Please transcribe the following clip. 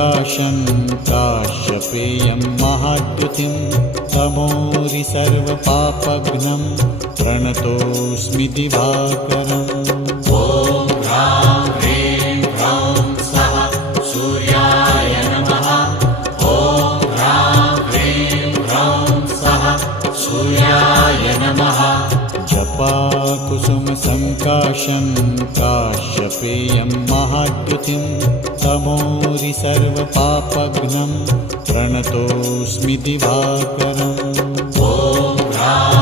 सङ्काशं काश्यपेयं महाद्युतिं तमोरि सर्वपापघ्नं प्रणतोऽस्मि दिवाकरम्। ॐ ह्रां ह्रीं ह्रौं स्वः सूर्याय नमः। ॐ ह्रां ह्रीं ह्रौं स्वः सूर्याय नमः। जपाकुसुमसङ्काशं काश्यपेयं महाद्युतिं तमोरि सर्वपापघ्नं प्रणतोऽस्मि दिवाकरम्। ॐ ह्रां